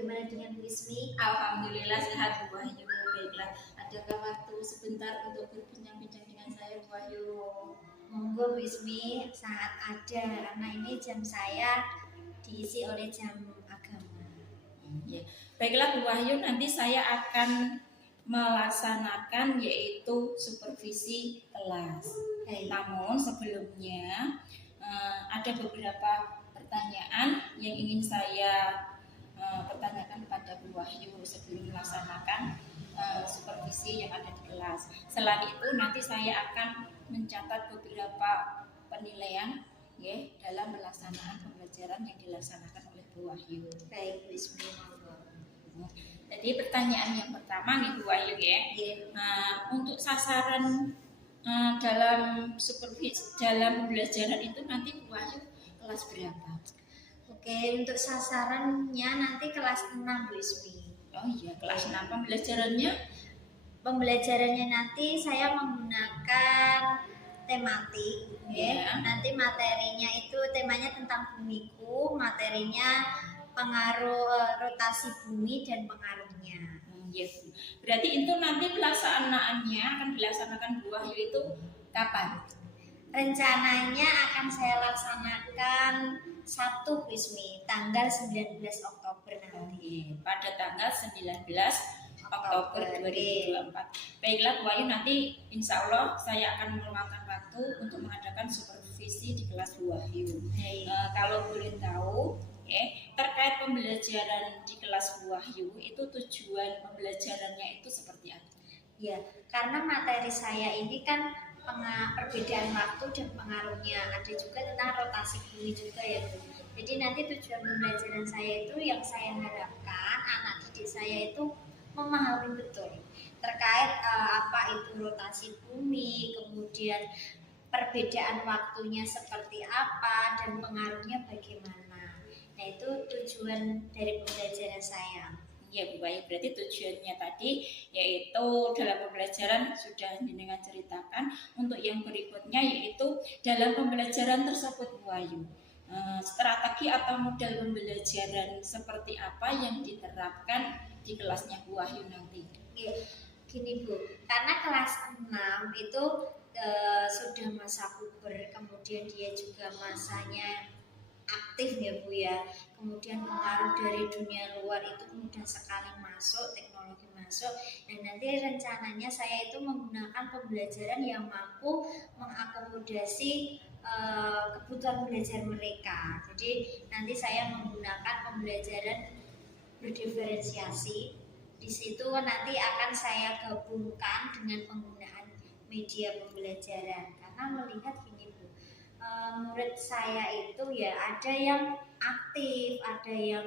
bagaimana dengan Bu Ismi? Alhamdulillah sehat Bu Wahyu. Baiklah, adakah waktu sebentar untuk berbincang-bincang dengan saya Bu Wahyu? Monggo Bu Ismi, saat ada, karena ini jam saya diisi oleh jam agama. Ya. Baiklah Bu Wahyu, nanti saya akan melaksanakan yaitu supervisi kelas. Namun sebelumnya ada beberapa pertanyaan yang ingin saya pertanyakan kepada Bu Wahyu sebelum melaksanakan supervisi yang ada di kelas. Selain itu nanti saya akan mencatat beberapa penilaian ya dalam pelaksanaan pembelajaran yang dilaksanakan oleh Bu Wahyu. Baik Bu Ismi. Jadi pertanyaan yang pertama nih Bu Wahyu ya. Untuk sasaran dalam supervisi dalam pembelajaran itu nanti Bu Wahyu kelas berapa? Oke, untuk sasarannya nanti kelas 6 Bu Ismi. Oh iya, kelas 6 pembelajarannya? Pembelajarannya nanti saya menggunakan tematik, Nanti materinya itu temanya tentang bumiku, materinya pengaruh rotasi bumi dan pengaruhnya. Yes. Berarti itu nanti pelaksanaannya akan dilaksanakan Bu Wahyu itu kapan? Rencananya akan saya laksanakan Sabtu Bu Ismi, tanggal 19 Oktober nanti. Pada tanggal 19 Oktober 2024. Baiklah Bu Wahyu, nanti insya Allah saya akan meluangkan waktu untuk mengadakan supervisi di kelas Bu Wahyu. Kalau boleh tahu, terkait pembelajaran di kelas Bu Wahyu, itu tujuan pembelajarannya itu seperti apa? Ya, karena materi saya ini kan perbedaan waktu dan pengaruhnya, ada juga tentang rotasi bumi juga ya Bu. Jadi nanti tujuan pembelajaran saya itu yang saya harapkan anak didik saya itu memahami betul terkait apa itu rotasi bumi, kemudian perbedaan waktunya seperti apa dan pengaruhnya bagaimana. Nah itu tujuan dari pembelajaran saya. Ya Bu Wahyu, berarti tujuannya tadi yaitu dalam pembelajaran sudah jenengan ceritakan. Untuk yang berikutnya yaitu dalam pembelajaran tersebut Bu Wahyu, strategi atau model pembelajaran seperti apa yang diterapkan di kelasnya Bu Wahyu nanti? Gini Bu, karena kelas 6 itu sudah masa puber, kemudian dia juga masanya aktif ya Bu ya, kemudian pengaruh dari dunia luar itu mudah sekali masuk, teknologi masuk, dan nanti rencananya saya itu menggunakan pembelajaran yang mampu mengakomodasi kebutuhan belajar mereka. Jadi nanti saya menggunakan pembelajaran berdiferensiasi. Di situ nanti akan saya gabungkan dengan penggunaan media pembelajaran, karena melihat gini Bu, murid saya itu ya ada yang aktif, ada yang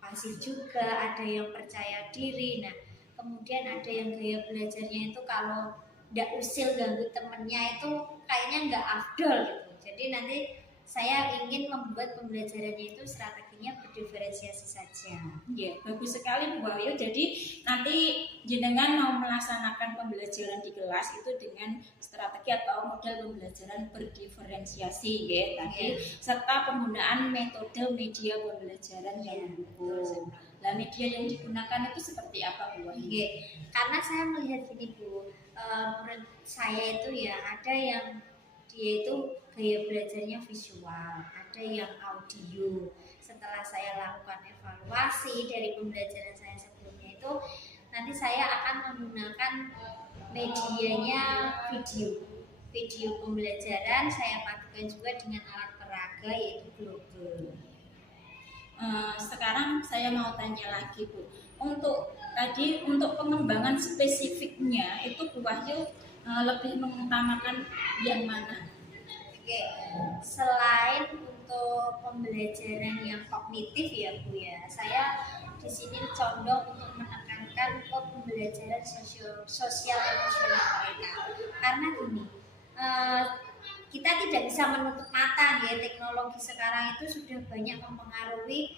pasif juga, ada yang percaya diri. Nah kemudian ada yang gaya belajarnya itu kalau nggak usil ganggu temennya itu kayaknya nggak afdol gitu. Jadi nanti saya ingin membuat pembelajarannya itu strateginya berdiferensiasi saja. Ya, bagus sekali Bu Wahyu. Jadi nanti jenengan mau melaksanakan pembelajaran di kelas itu dengan strategi atau model pembelajaran berdiferensiasi ya tadi, serta penggunaan metode media pembelajaran yang mendukung. Nah, media yang digunakan itu seperti apa Bu Wahyu? Karena saya melihat gini Bu, murid saya itu ya ada yang dia itu gaya belajarnya visual, ada yang audio. Setelah saya lakukan evaluasi dari pembelajaran saya sebelumnya itu, nanti saya akan menggunakan medianya video pembelajaran, saya padukan juga dengan alat peraga yaitu Global. Sekarang saya mau tanya lagi Bu, untuk pengembangan spesifiknya itu Bu Wahyu lebih mengutamakan yang mana? Selain untuk pembelajaran yang kognitif ya Bu ya, saya di sini condong untuk menekankan pembelajaran sosial emosional mereka. Karena gini, kita tidak bisa menutup mata ya, teknologi sekarang itu sudah banyak mempengaruhi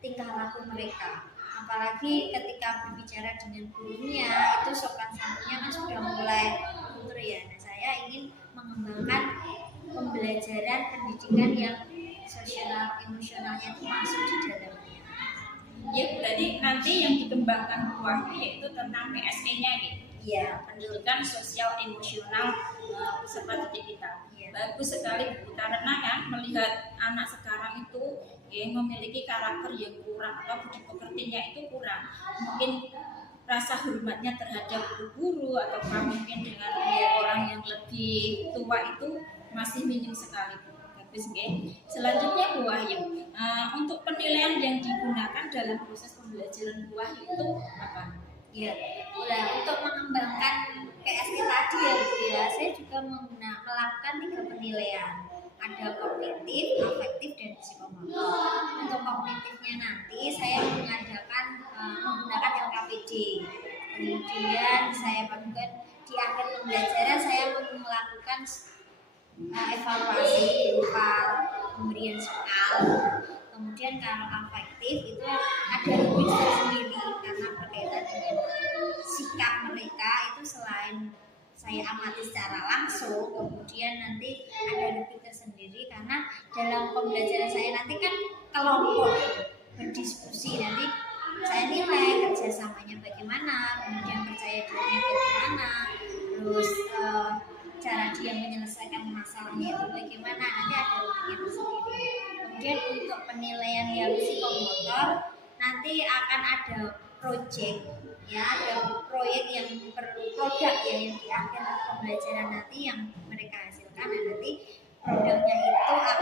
tingkah laku mereka. Apalagi ketika berbicara dengan gurunya itu sopan santunnya kan sudah mulai luntur ya. Nah saya ingin mengembangkan pembelajaran pendidikan yang sosial emosionalnya itu masuk di dalamnya. Ya yaitu tentang PSE-nya gitu. Iya. Pendidikan sosial emosional peserta didik kita. Bagus sekali Bu, karena kan melihat anak sekarang itu memiliki karakter yang kurang atau budi pekertinya itu kurang. Mungkin rasa hormatnya terhadap guru atau mungkin dengan orang yang lebih tua itu masih minim sekali Bu. Bagus nggih. Selanjutnya Bu Wahyu, untuk penilaian yang digunakan dalam proses pembelajaran Bu Wahyu itu apa? Ya, untuk mengembangkan PSE tadi ya Bu ya, saya juga melakukan 3 penilaian. Ada kognitif, afektif, dan psikomotor. Untuk kognitifnya nanti saya menggunakan LKPD. Kemudian saya lakukan di akhir pembelajaran saya melakukan evaluasi berupa pemberian soal. Kemudian kalau afektif itu ada rubrik tersendiri karena berkaitan dengan sikap mereka itu selain saya amati secara langsung, kemudian nanti ada rubrik tersendiri karena dalam pembelajaran saya nanti kan kelompok berdiskusi, nanti saya nilai kerjasamanya bagaimana, kemudian percaya dirinya bagaimana, terus cara dia menyelesaikan masalahnya itu bagaimana, nanti ada rubriknya tersendiri. Kemudian untuk penilaian yang psikomotor nanti akan ada project ya, ada proyek yang produk ya yang di akhir pembelajaran nanti yang mereka hasilkan, dan nanti produknya itu akan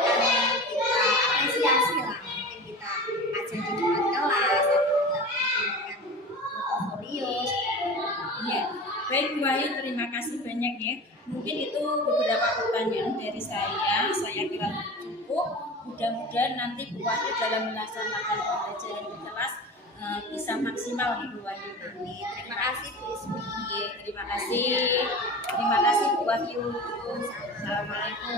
kita apresiasi lah, mungkin kita ajar di depan kelas atau kita bikinkan portofolio. Iya, baik Bu Wahyu, terima kasih banyak ya. Mungkin itu beberapa pertanyaan dari saya kira cukup. Mudah-mudahan nanti Bu Wahyu dalam melaksanakan pembelajaran di kelas bisa maksimal nih Bu Wahyu. Terima kasih Bu Ismi. Terima kasih Bu Wahyu. Assalamualaikum.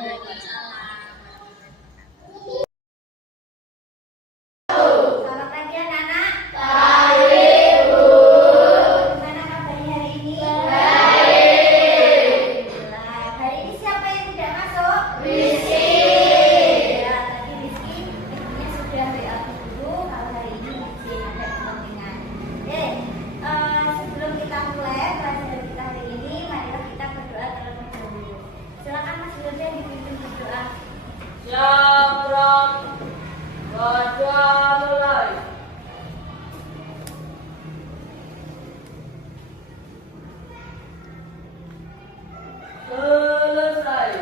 Selamat pagi anak-anak. Gimana kabarnya hari ini? Baik. Hari ini siapa yang tidak masuk? Rizky. Ya, tadi Rizky ibunya sudah WA dulu kalau hari ini izin ada kepentingan. Sebelum kita mulai pelajaran kita hari ini, marilah kita berdoa terlebih dahulu. Silakan Mas Yudha dipimpin berdoa. Mulai. Selesai.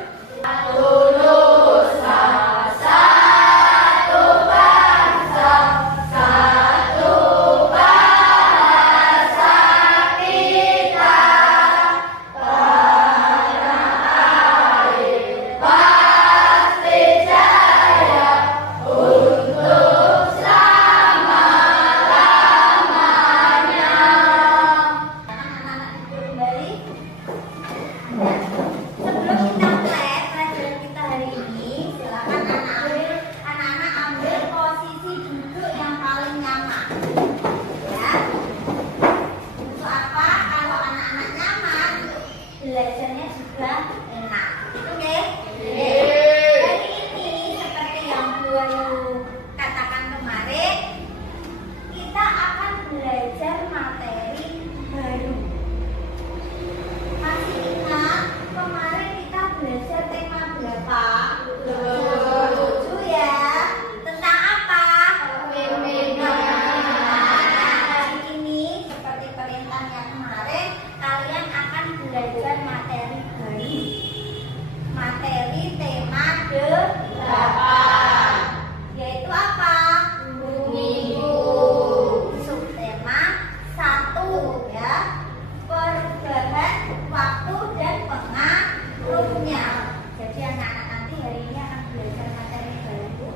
Anak-anak duduk kembali. Sebelum kita mulai pelajaran kita hari ini, silakan anak-anak ambil posisi duduk yang paling nyaman. Ya. Untuk apa? Kalau anak-anak nyaman, belajarnya juga enak. Oke? Hari ini seperti yang Bu Wahyu katakan kemarin, kita akan belajar materi baru. Masih ingat kemarin kita belajar tema berapa? 7 ya. Tentang apa? Hari ini seperti perintahnya kemarin, kalian akan belajar materi baru. Materi tema 8, yaitu apa? Minggu. Subtema 1 ya. Perubahan waktu dan pengaruhnya. Jadi anak-anak nanti hari ini akan belajar materi baru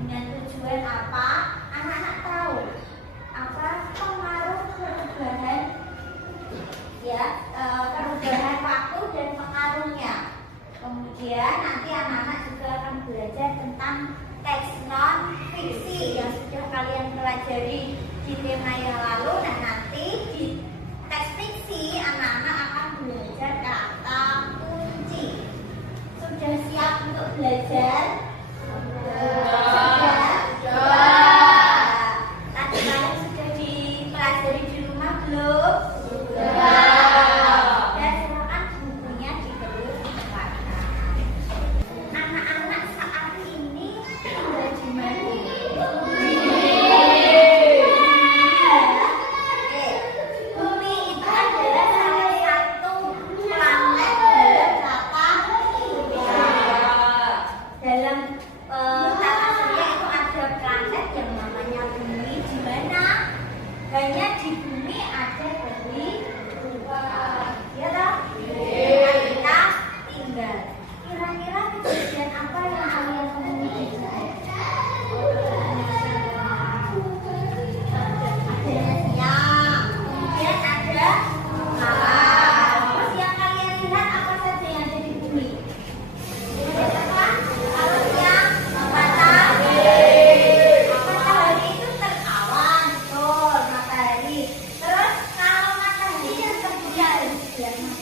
dengan tujuan apa? Anak-anak tahu apa pengaruh perubahan ya, perubahan waktu dan pengaruhnya. Kemudian nanti anak-anak juga akan belajar tentang teks non fiksi yang sudah kalian pelajari di tema yang lalu. Nah, nanti di teks fiksi anak-anak akan belajar kata kunci. Sudah siap untuk belajar? Sudah. Tadi kalian sudah dipelajari di rumah belum? sebelah mana?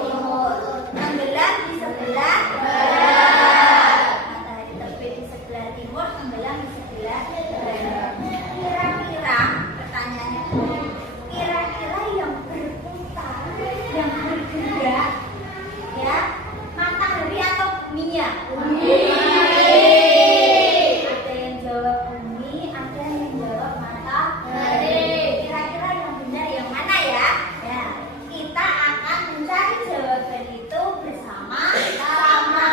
Timur. Tenggelam di sebelah barat. Matahari terbit di sebelah timur, tenggelam di sebelah barat. Kira-kira pertanyaannya, kira-kira yang berputar, yang bergerak, ya, matahari atau buminya? Bumi. Ada yang jawab bumi, ada yang jawab matahari. Kira-kira yang benar yang mana ya? Ya, kita akan mencari jawaban itu bersama-sama.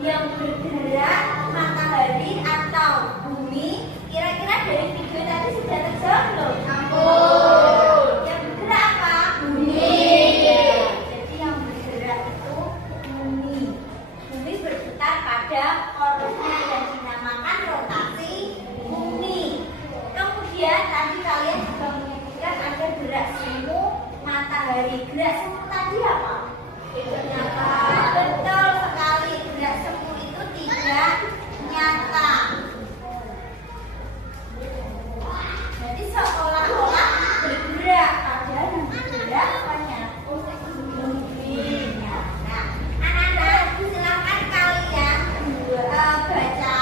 Yang bergerak matahari atau bumi, kira-kira dari video tadi sudah terjawab belum? Yang bergerak apa? Bumi. Jadi yang bergerak itu bumi. Bumi berputar pada orosnya yang dinamakan rotasi bumi. Kemudian tadi kalian juga menyebutkan ada gerak semu matahari. Gerak semu tadi apa? Betul sekali, gerak semu itu tidak nyata. Jadi seolah-olah bergerak, padahal yang bergerak apanya? Bumi. Nah, anak-anak silakan kalian baca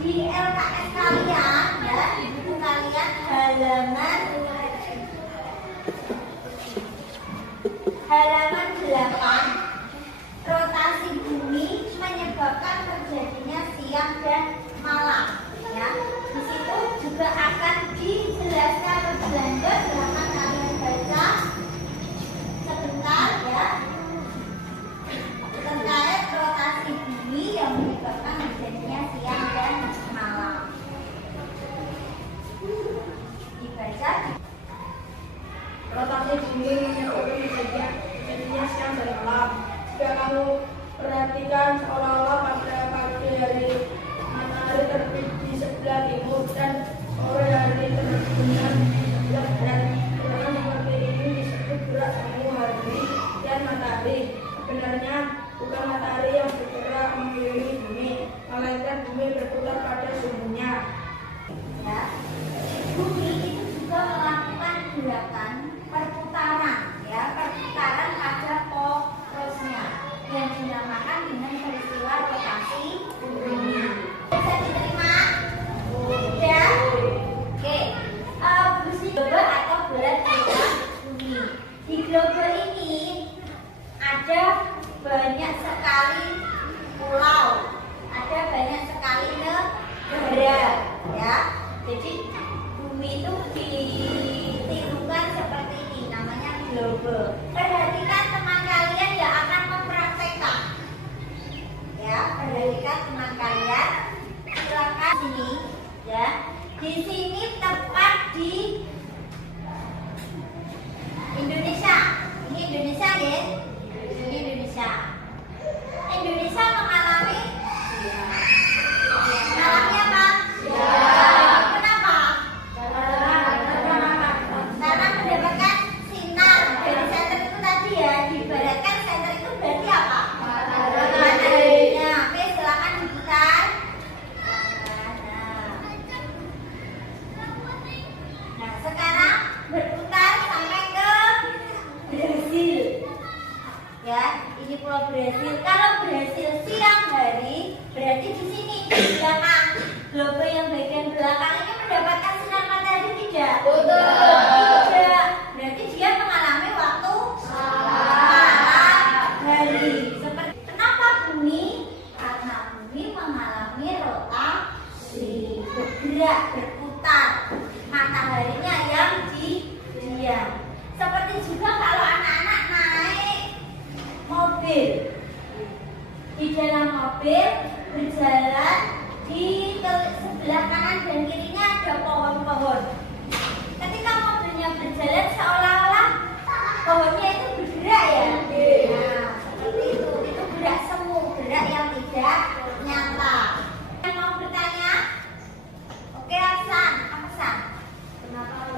di LKS kalian, ya, di buku kalian halaman 8. Rotasi bumi menyebabkan terjadinya siang dan malam, ya. Di situ juga akan dijelaskan lebih lanjut. Silakan kalian baca sebentar, ya, terkait rotasi bumi yang menyebabkan terjadinya siang dan malam. Dibaca. Rotasi bumi menyebabkan terjadinya siang dan malam. Jika kamu perhatikan, seolah-olah pada pagi hari matahari terbit di sebelah timur dan sore hari terbenam di sebelah barat. Gerakan seperti ini disebut gerak semu hari dan matahari. Sebenarnya bukan matahari yang bergerak mengelilingi bumi, melainkan bumi berputar pada sumbunya. Ya, bumi itu juga melakukan gerakan perputaran, ya, perputaran pada porosnya yang dinamakan dengan peristiwa rotasi bumi. Bisa diterima? Ya. Oke. Bumi globe atau bulat bumi. Di globe ini ada banyak sekali pulau, ada banyak sekali negara, ya. Jadi bumi itu ditirukan seperti ini, namanya globe. Perhatikan teman kalian yang akan mempraktekkan, ya. Perhatikan teman kalian. Silakan sini, ya. Di sini tepat di Indonesia. Ini Indonesia, ya. Ini Indonesia. Ya, ini pulau Brasil. Kalau Brasil siang hari, berarti di sini di belakang globe yang bagian belakang ini mendapatkan sinar matahari tidak? Tidak. Berarti dia mengalami waktu malam hari. Seperti kenapa bumi? Karena bumi mengalami rotasi, bergerak, berputar. Mataharinya yang diam. Seperti juga kalau anak-anak naik mobil, di dalam mobil berjalan, di sebelah kanan dan kirinya ada pohon-pohon. Ketika mobilnya berjalan seolah-olah pohonnya itu bergerak ya. Nah, seperti itu gerak semu, gerak yang tidak nyata. Yang mau bertanya? Oke, Aksan, apa San? Kenapa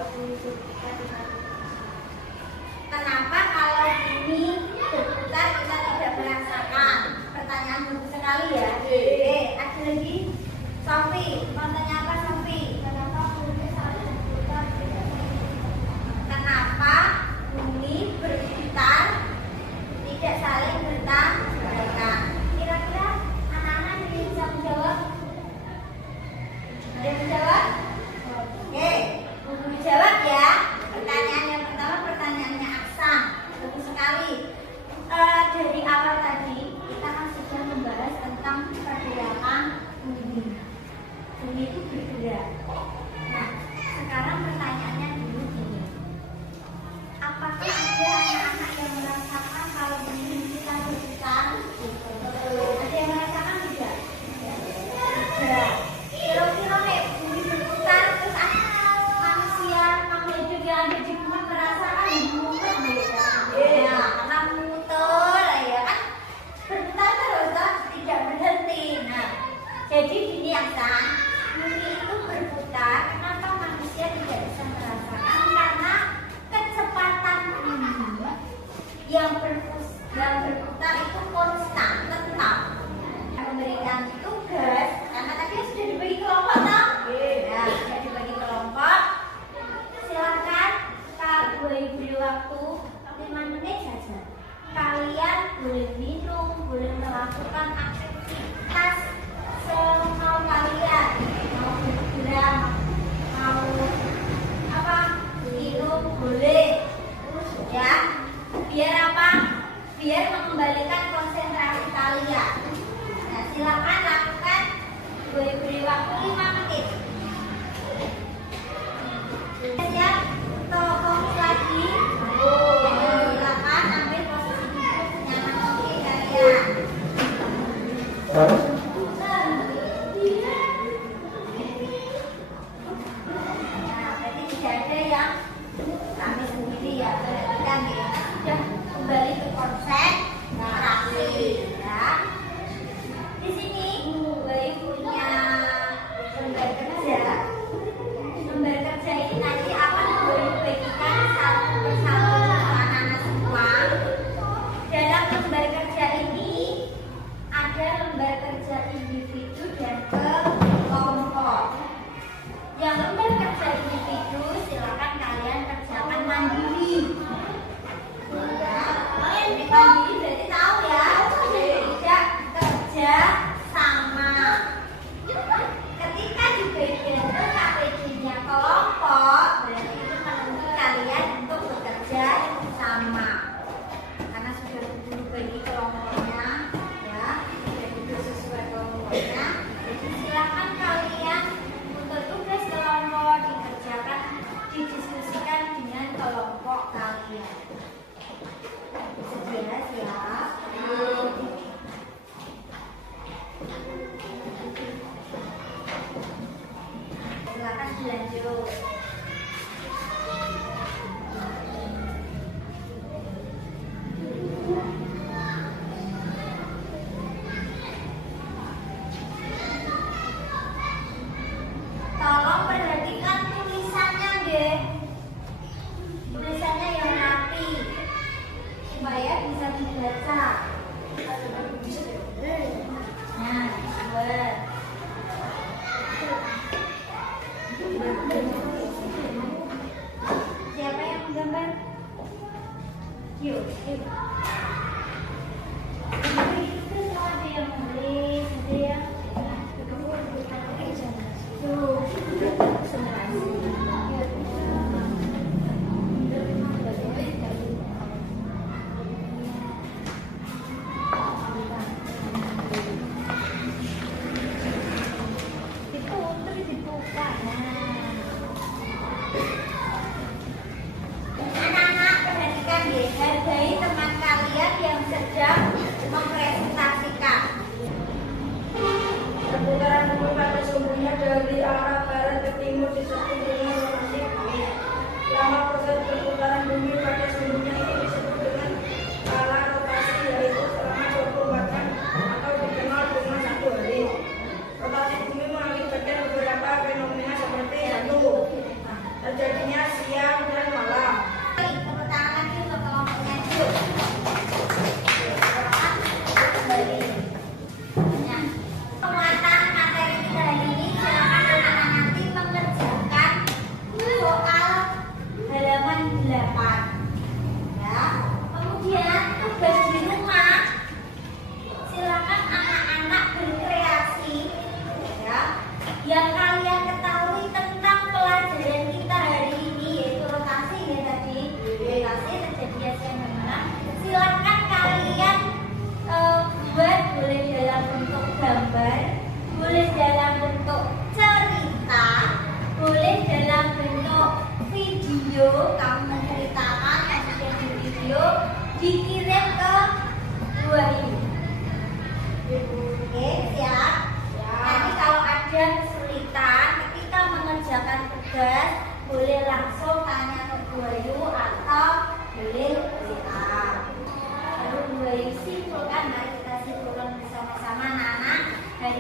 kalau bumi berputar kita tidak merasakan? Pertanyaan bagus sekali ya. Oke, ada lagi. Sofi, mau tanya apa Sofi? Kenapa bumi saling berputar? Kenapa bumi berputar tidak saling bertabrakan? Kira-kira anak-anak bisa menjawab? Ada yang menjawab? Oke, buku dijawab ya. Pertanyaan yang pertama pertanyaannya Aksan. Bagus sekali. Dari awal tadi kita kan sudah membahas tentang pergerakan bumi. Bumi itu bergerak. Nah, sekarang pertanyaannya dulu gini. Apakah ada anak-anak yang merasakan kalau bumi kita berputar? Ada yang merasakan tidak? Tidak. Kira-kira nih bumi berputar terus manusia makhluk hidup yang ada di bumi merasakan muter ya, karena muter ya kan berputar terus tidak berhenti. Nah, jadi gini Aksan, bumi itu berputar. Kenapa manusia tidak bisa merasakan? Karena kecepatan bumi yang berputar itu konstan, tetap. Memberikan tugas karena tadi sudah dibagi kelompok toh? Ya, sudah dibagi kelompok. Silakan Kak boleh beri waktu 5 menit saja. Kalian boleh minum, boleh melakukan aktivitas semau kalian. Mau bergerak, mau apa? Minum boleh. Ya. Biar apa? Biar mengembalikan konsentrasi kalian. Nah, silakan lakukan. Boleh beri waktu 5 menit. Siap? Tolong lagi. Silakan ambil posisi duduk nyaman mungkin kalian. Nah, berarti tidak ada yang kami sendiri ya. Perhatikan ya. Sudah kembali ke konsentrasi ya. Di sini Bayi punya lembar kerja. Lembar kerja ini nanti akan dibagikan satu persatu anak-anak semua. Dalam lembar kerja ini ada lembar kerja individu dan kelompok. Yang lembar kerja individu silakan kalian kerjakan mandiri. Ya, kalian mandiri berarti tahu ya, tidak kerja sama. Ketika dibagikan ke KPD-nya kelompok, berarti itu menuntut kalian untuk bekerja sama. Karena sudah dibagi kelompoknya, ya, sudah dibagi sesuai kelompoknya. Jadi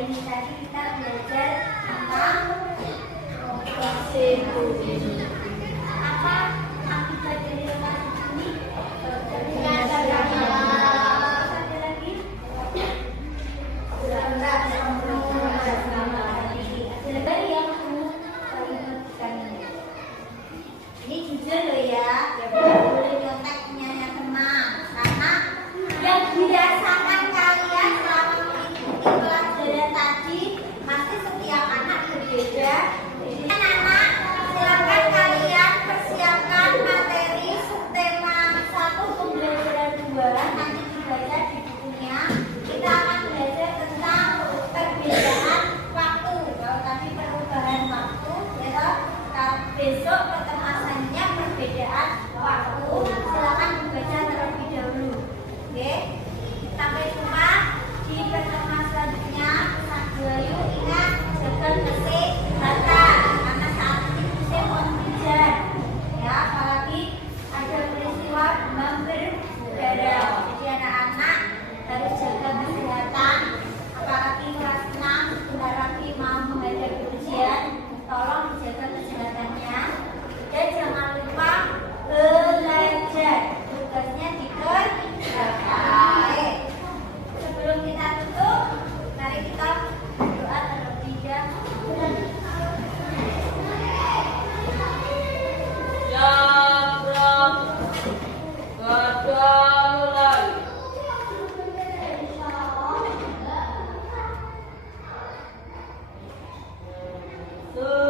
ini tadi kita belajar tentang apa akibat dari lokasi ini? Ada lagi? Ini jujur loh ya, boleh nyontek punyanya teman, karena yang dirasakan kalian selama mengikuti pelajaran tadi pasti setiap anak berbeda. Jadi anak-anak silakan kalian persiapkan materi subtema 1 pembelajaran 2 nanti dibaca di bukunya. Kita akan belajar tentang perbedaan waktu. Kalau tadi perubahan waktu, ya besok pertemasannya perbedaan waktu. Silakan dibaca terlebih dahulu. Oke, sampai jumpa di pertemuan selanjutnya. Yuk ingat jaga kesehatan karena saat ini musim penghujan. Ya, apalagi ada peristiwa demam berdarah. Jadi anak-anak harus jaga kesehatan. Apalagi kelas 6 sebentar lagi mau menghadapi ujian. Tolong dijaga kesehatannya dan jangan lupa belajar. Tugasnya dikerjakan. Sebelum kita tutup, mari kita berdoa terlebih dahulu. Ya Rabb, pada mulai. So